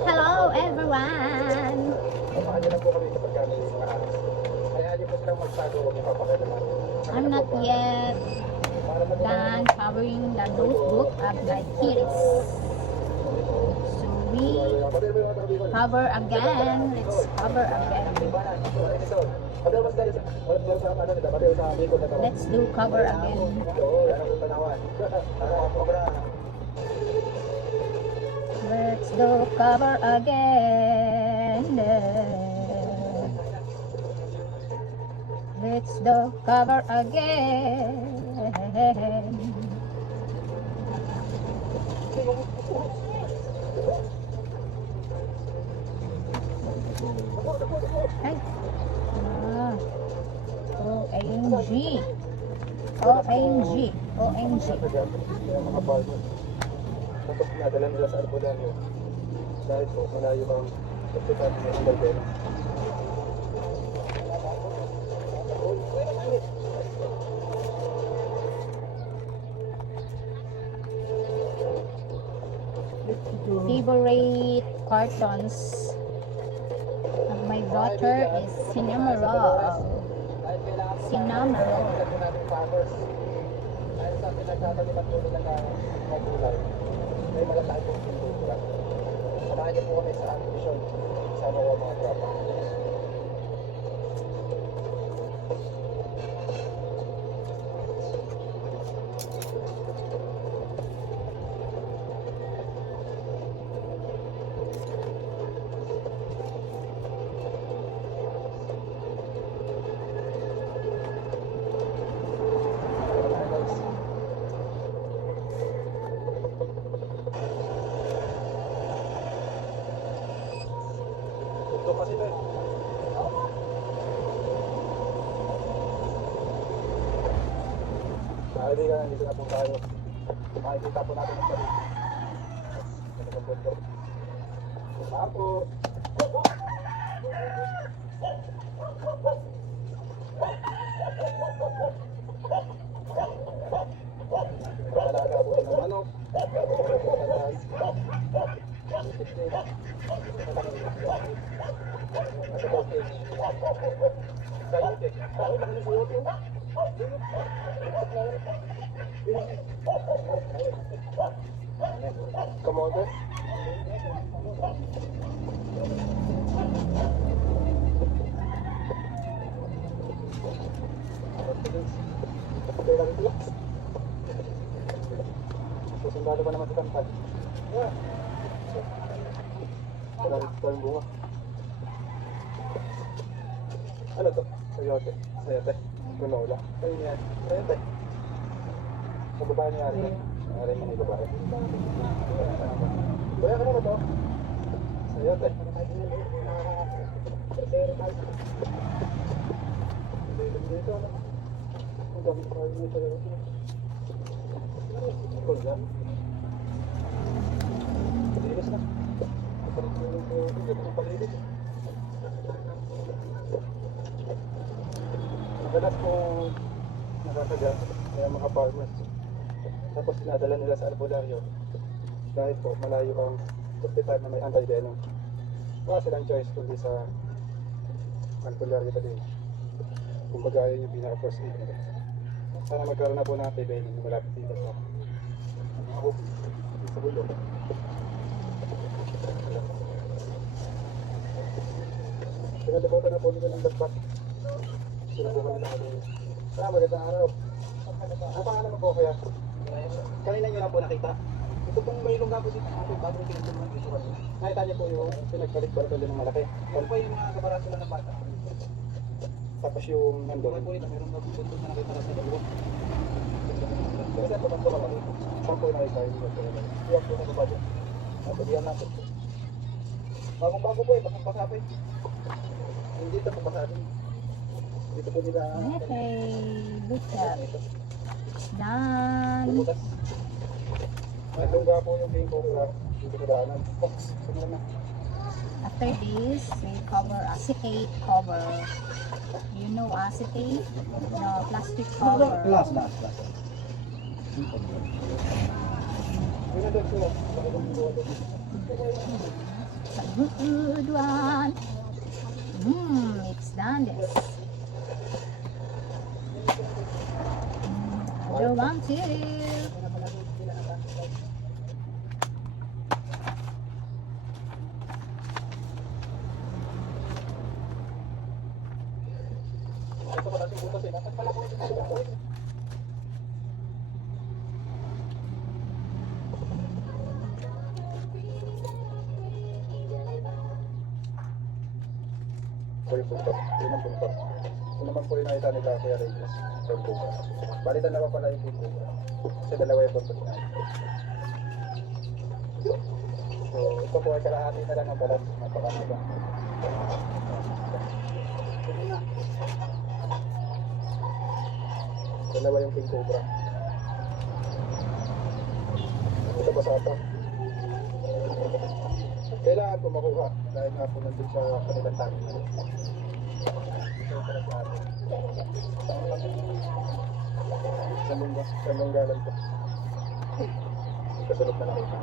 Hello everyone! I'm not yet done covering the notebook of the kids. So we cover again. Let's cover again. Let's do cover again. Let's do cover again. Let's do cover again. Ay. OMG. OMG. OMG. Tapos pinadala nila sa Arbolano. Dahil po, malayo kang pagkitan ng Galbeno. Favorite cartons of my daughter is cinnamon roll. Cinnamon roll. Dahil sa pinagtatalipan po nila ng magulang, may malatay pong pintura. Samahan niyo po kami sa aming mission. Sama ko mga tropa. Ito kasi ito eh. Kaibigan, nandito na po tayo. Makikita po natin ang sarili. Ito ang bundok. Tapos, alaga po ng manok. Kamote. Susundalo pa naman sa tampad. Wala rin ito yung bunga. Ano to? Sayote. Sayote. Kunola. Ayun yan. Sayote. Sa babae niya rin. Rin yung babae. Kuya, ano ba to? Sayote. Dito. Ang dami pa rin yung sayote. Cool yan. Lilis na. Madalas po nakakagat kaya mga farmers. Tapos pinadala nila sa albularyo dahil po malayo ang hospital na may anti-venom. Wala silang choice kundi sa albularyo pa din. Kumbaga yun yung pinaka-first aid nila. Sana magkaroon na po ng anti-venom na malapit dito sa sa bulok. Pinalimutan na po nila ng dasbat. Sinubukan nila kami. Magandang araw. Ang pangalan mo po kaya? Kanina nyo lang po nakita. Ito pong may ilong po dito. Ako yung bagong pinagtunan dito kami. Nakita niyo po yung pinagbalik-balik ng malaki. Ano po yung mga kabaraso lang ng bata? Tapos yung nandun. Meron na po na nakita na sa dalawa. Kasi ito bang malaki? Saan po yung nakita yung nandun? Iyak po na ba dyan? Napadihan natin po. Bagong-bago po eh, bakang-basa po eh. Hindi ito papasarin. Dito po nila. Okay, good job. Done. Nalungga po yung ping cobra. Dito ko daanan. Box. Sumula na. After this, we cover acetate cover. You know acetate? The plastic cover. Glass. Good one. It's done this. Another one, two. Ito pala si butas eh. Nasaan pala po si butas? Sorry po ito. Ito naman po ito. Ito naman po yung nakita nila Kuya Reyes. Sorry po. Balitan na pa pala yung po. Kasi dalawa yung puntos na. So, ito po ay kalahati na lang ang balat. Napakami ba? Dalawa yung King Cobra. Ito ba sa ito? Kailangan po makuha dahil nga po nandun sa kanilang tanong. Ito pala sa atin. Sa lunggalan po. Kasunod na nakita.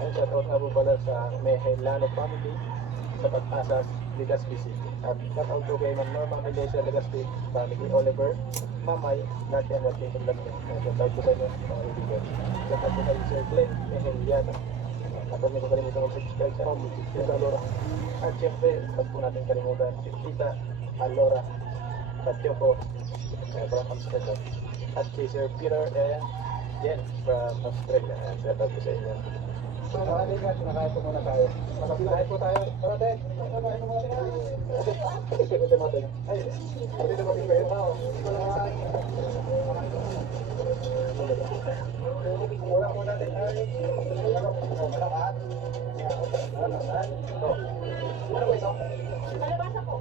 Ang shoutout nga po pala sa Mehelano family sa Pag-asas, Legazpi City. At shoutout po kay Ma'am Norma Melissa Legazpi family, Oliver, Mamay, Nati and Watching from Lagos. Shoutout po sa inyo mga kaibigan. Shoutout po kay Sir Glenn Meheliano. At huwag niyo kalimutan mag-subscribe sa amin, Tita Alora. At syempre, huwag po natin kalimutan si Tita Alora Patyoko from Amsterdam. At si Sir Peter Jen from Australia. Shoutout po sa inyo. So, halika, nakain po muna tayo. Nakain po tayo. Tara, Dek. Nakain po muna tayo. Ito natin. Ay, ito natin kayo. Wala po natin ay malakaan. Ito. Ano ba ito? Kalabasa po.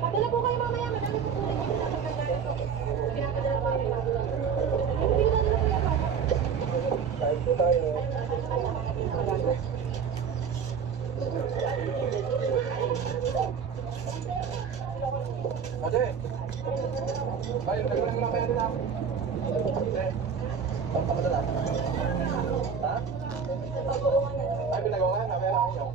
Padala po kayo mamaya. Madami po po rin yung pinapadala po yung Kain po tayo. Ate! Ay, naglang lang kayo din ako. Ate! Papadala. Ha? Ay, pinagawa na. Kaya lang yun.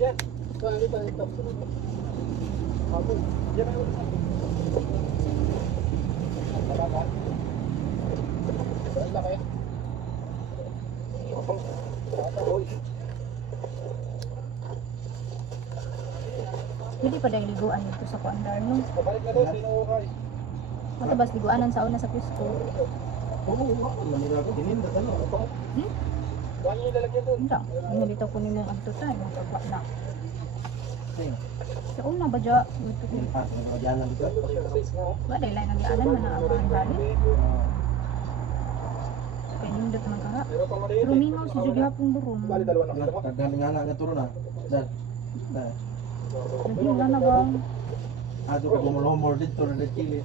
Diyan. Ano ba ito? Ako. Diyan ay ulit. Salamat. Saan laki? Oy. Pwede pa dahil liguan dito sa Kuandar, no? Balik na doon. Sino kay? Matabas liguanan sa una sa Cusco. Oo. Tininda ka na. Kuhaan niyo yung lalagyan doon. Hindi. Ano dito ko nimo ang tutay. Magkagwa na. Sa una ba dya? Ba dahil lang nagianan man na ang dali. Kaya nindot man ka nga. Pero mingaw si Judy hapong durong. Bali dalawa na kita mo. Kagalingan na turo na. Dan. Lagi na ba? Ato ko gumulomor dito na chili.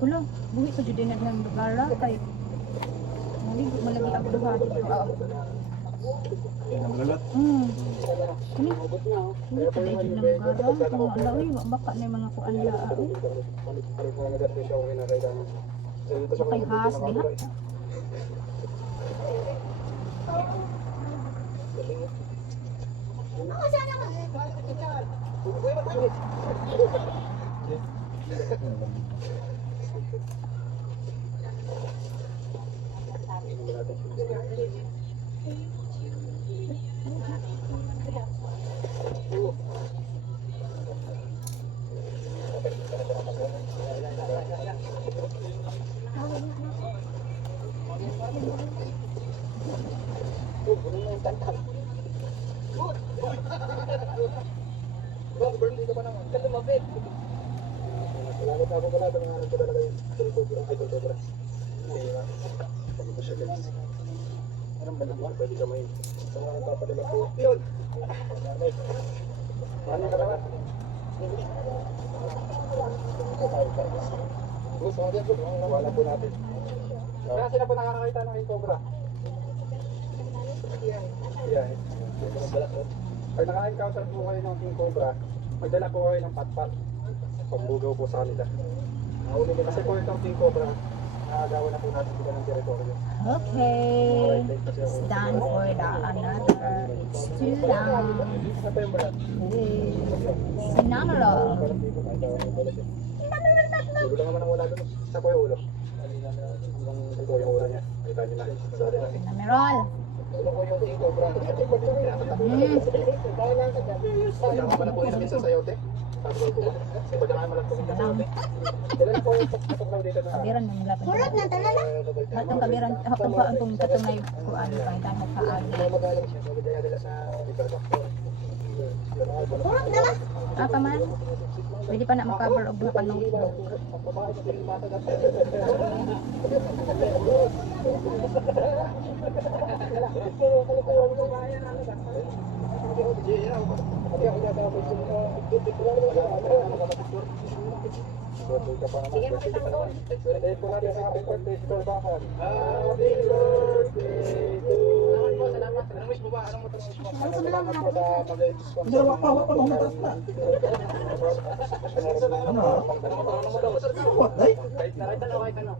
Gulo. Buhi pa Judy na ng lugara. Kay maligo malagi ang duha. Ang galat. Kani? Buhi pa dahil ng lugara. Kung ala, uy, baka na yung mga kuan na. Kay has, di ha? Salamat ako pala sa mga nagpadala kayo. Idol Cobra. Sabi ko siya guys. Anong balik mo? Pwede ka may. Sa mga nagpapadala po. Yun! Ano ka naman? Gusto mo dyan, wala po natin. Kasi na po nakakakita ng king cobra. Yeah. Pag naka-encounter po kayo ng king cobra, magdala po kayo ng patpat. Pagbugaw po sa kanila. Kasi po itong king cobra, nakagawa na po natin sila ng teritoryo. Okay. It's done for the another. It's too down. Sinamaro. Ulo lang naman ang wala doon. Isa po yung ulo. Ito yung ulo niya. Kita niyo na. Sorry na. Sinamerol. Ito po yung king cobra. Kailangan pa na po inamin sa sayote. Tapos po. Pag naman malak po sa sayote. Kailan po yung patuklaw dito na. Kabiran mo mula pa. Atong kabiran, atong katunay ko ano kang damo kaagi. Magalang siya. Magdaya nila sa dito. Ka man. Pwede pa na makabar og buha panong. Sige, makita ko doon. Happy birthday sa Bakan. Happy birthday to you. Salamat. Anong wish mo ba? Anong wish mo? Hindi na makawat pa mamutas na. Ano? What, day? Kahit ano.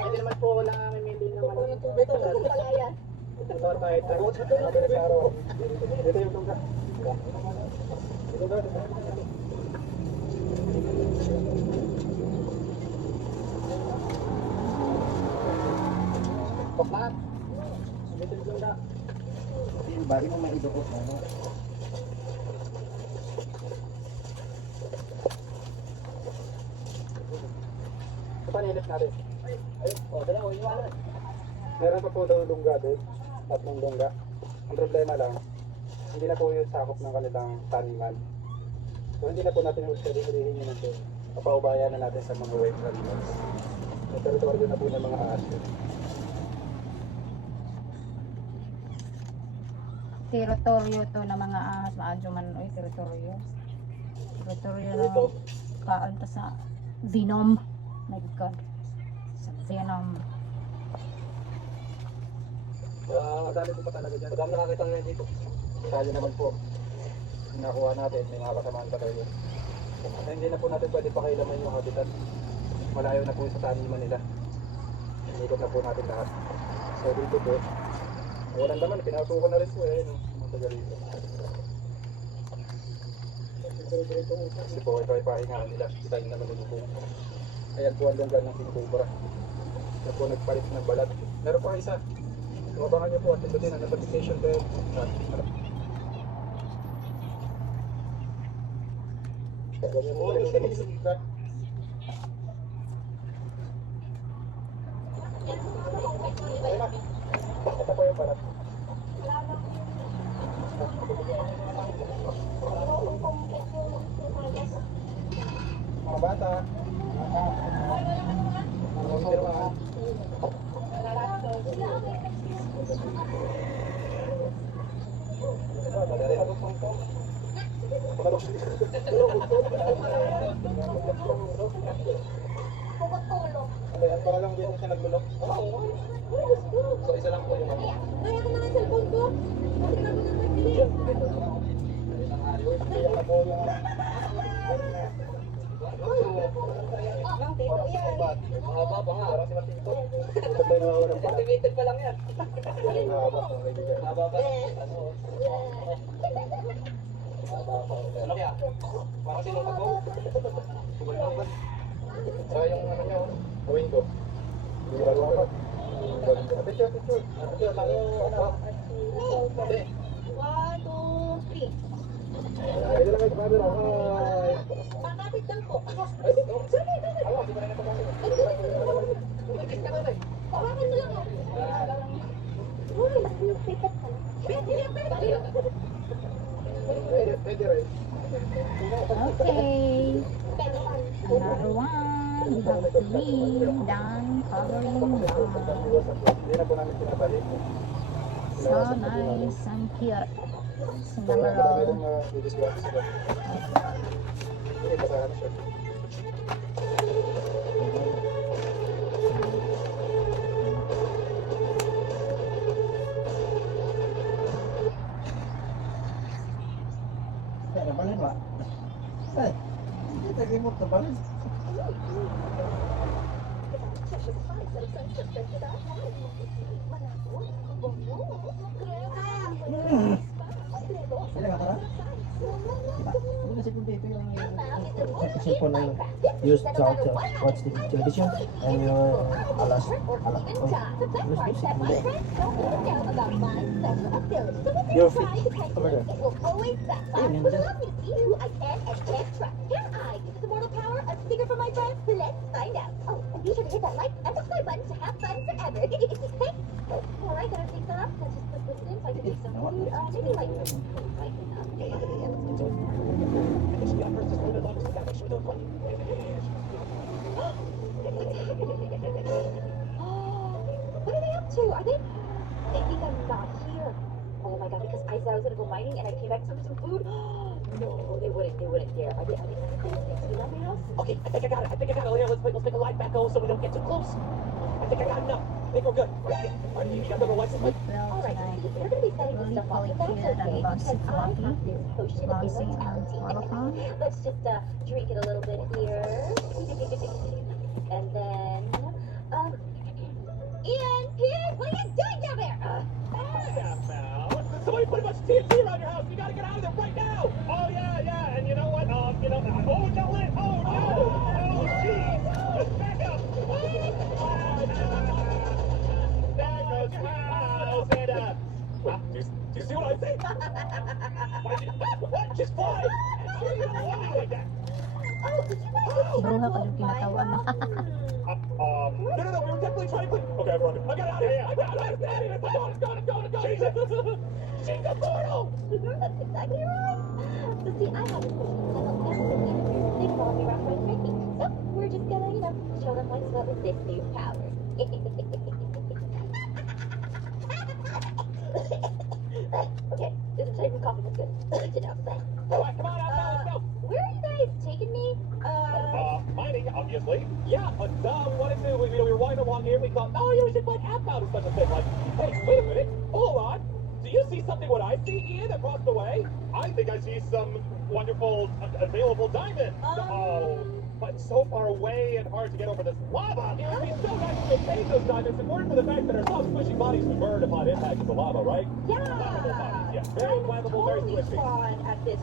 Hindi naman po wala mamili ng ano. Ito tayo. Dito yung tungka. Bakit? Dito yung tungka. Yung bari mo may idukot na. Ito panilis natin. Dalawa, iwanan. Meron pa po daw lungga din. Tatlong lungga. Ang problema lang, hindi na po yung sakop ng kanilang taniman. So hindi na po natin ulihin yun ito. Papaubayan na natin sa mga wild animals. Sa teritoryo na po ng mga ahas. Teritoryo to na mga ahas maadyo man oy teritoryo. Teritoryo na kaan ta sa Venom. My God. Sa Venom. Madami po pa talaga dyan. Madami nakakita ngayon dito. Kaya naman po, nakuha natin, may mga kasamaan pa tayo. Kaya hindi na po natin pwede pakailaman yung habitat. Malayo na po sa taniman nila. Inikot na po natin lahat. So dito po, walang naman, pinasukan na rin po eh. Mga taga rito. Kasi po, ito ay pahingaan nila. Kita yung naman nito po. Ayan po ang lunggan ng kinukubra. Ito po nagpalit ng balat. Meron pa isa. Mabangan niyo po at ito din ang notification bell. Ganyan mo ulit. Ito po yung balat. Mga bata. Ang pangalang din siya naglulok. So isa lang po yung ano. Kaya ko na nga cellphone ko. Bakit ako na nagpili? Kaya na po yung Ang tito yan. mahaba pa nga. Parang si Martito. Ito po yung nawawalan pala. Activated pa lang yan. Mahaba pa mga kaibigan. Mahaba pa. Ano kaya? Parang sinong pag-go? Subay na ba? Saka yung ano niya, gawin ko. Hindi ba lumapat? Picture. Picture, lalo ano. Hindi. 1, 2, 3. Pwede lang yung camera. Hi. Pakapit lang po. Ay, dito. Alam, di ba na napapasok? Hawakan mo lang. Uy, nagpipat ka lang. Pwede yan, pwede. Pwede rin. Okay. Pwede yan. Another one. We have clean, done, covering, done. Hindi na po namin pinabalik. So nice and cute. Pero Cinnamoroll. merong didisgrasya sila. Hindi, basahan na siya. Kaya nabalin ba? Eh, hindi tayo mo tabalin. Sila ka tara? Diba? Ano kasi kung dito yung cellphone na used to watch the television and your alas your feet over there. Ayun, yun dyan. Let's find out. Oh, and be sure to hit that like and subscribe button to have fun forever. Hey, all right, gotta take that up. Let's just put this in so I can make some food. Maybe like right now. What are they up to? Are they think I'm not here? Oh my god, because I said I was gonna go mining and I came back for some food. No, they wouldn't dare. Are they around my house? Okay, I think I got it. Leah, let's make a light back go so we don't get too close. I think I got enough. I think we're good. Alright, you got the license plate? Well, Alright, tonight, they're gonna be setting this stuff up, but that's Polycule okay, and Boxy because I Coffee. have this potion of Boxy and immortality. Waterfall. Let's just drink it a little bit here. And then, Ian, what are you doing down there? Somebody put a bunch of TNT around your house. You gotta get out of there right now. Oh yeah. And you know what? Oh, don't let. Oh no. Oh jeez. Just back up. There goes your house. And do you see what I say? What? Just fly. You don't want me like that. Oh, did you guys Bruha ka yung kinatawan na. No, we were definitely trying to. Okay, I'm running. I got out of here. I got out of here. It's going. Jesus. She's a portal. That's exactly right. So see, I have a potion that will never let me interfere. They follow me around trying to trick me. So we're just gonna, show them what's what with this new power. Okay, this is taking coffee. That's good. Good job. All right, come on out. Let's go. Where are you guys taking me? Mining, obviously. Yeah, but we wanted to, we were walking along here, we thought, oh, yeah, we should like app out or such a thing. Like, hey, wait a minute, hold on. Do you see something what I see, Ian, across the way? I think I see some wonderful available diamonds. But so far away and hard to get over this lava. It would be so nice to obtain those diamonds, if it weren't for the fact that our soft squishy bodies would burn upon impact of the lava, right? Flammable bodies, yeah. Very flammable, very totally squishy. fun at this,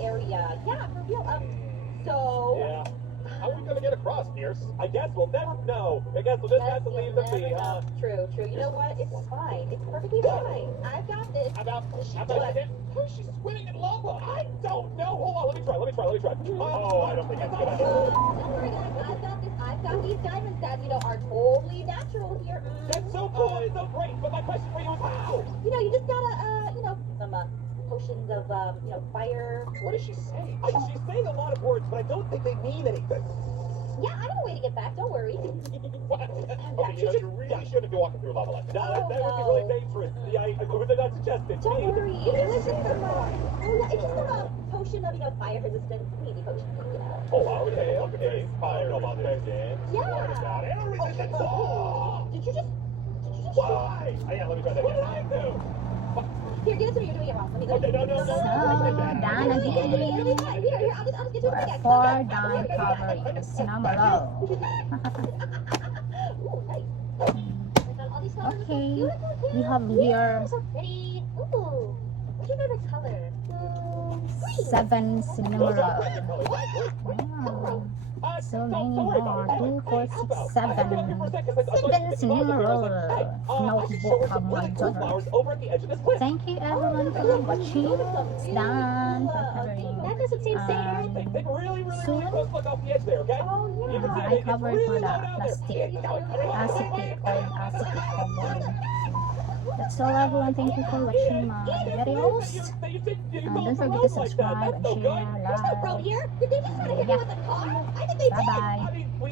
area. Yeah, for real. So. Yeah. How are we gonna get across, Pierce? I guess we'll never know. I guess we'll just have to leave them be, huh? True. You know what? It's fine. It's perfectly fine. I've got this. How about it? She's swimming in lava. I don't know. Hold on, let me try. Oh, I don't think that's gonna happen. Don't worry, guys. I've got this. I've got these diamonds that, are totally natural here. That's so cool. It's so great. But my question for you is how? You just gotta, some potions of, fire. What is she saying? She's saying a lot of words, but I don't think they mean anything. Yeah, I know a way to get back. Don't worry. What? Okay, you really shouldn't be walking through lava like that. That would be really dangerous. Yeah, it was not suggested. Don't worry. It was just some, it's just a potion of, fire resistance. Easy potion. Oh, okay. Fire resistance. Yeah. What about air resistance? Oh! Did you just Why? Yeah, let me try that. What did I do? Here, get it to me. You're doing it wrong. Let me go. No. So, done again. It'll be fine. Here, I'll just get you a We're pickaxe. 4 done covering Cinnamoroll. Ooh, nice. I found all these flowers. Okay, Beautiful. we have here So pretty. Ooh. What's your favorite color? Green. 7 Those Cinnamoroll. are pretty colors. Wow. So Don't many worry about more. it. 2, 4, 6, 7. 7 Cinnamoroll. Notebook of my daughter. Over at the edge of this cliff. Thank you everyone for watching. It's done for covering. That doesn't seem safe. Take a really Soon, close look off the edge there, okay? Oh, You can see I it's covered really for the low down there. plastic, Acetic acetic covering. That's all everyone. Thank you for watching my videos. And don't forget to subscribe and share, There's no road like. here. Did they just try to hit me with a car? I think they did. Bye bye. I mean, we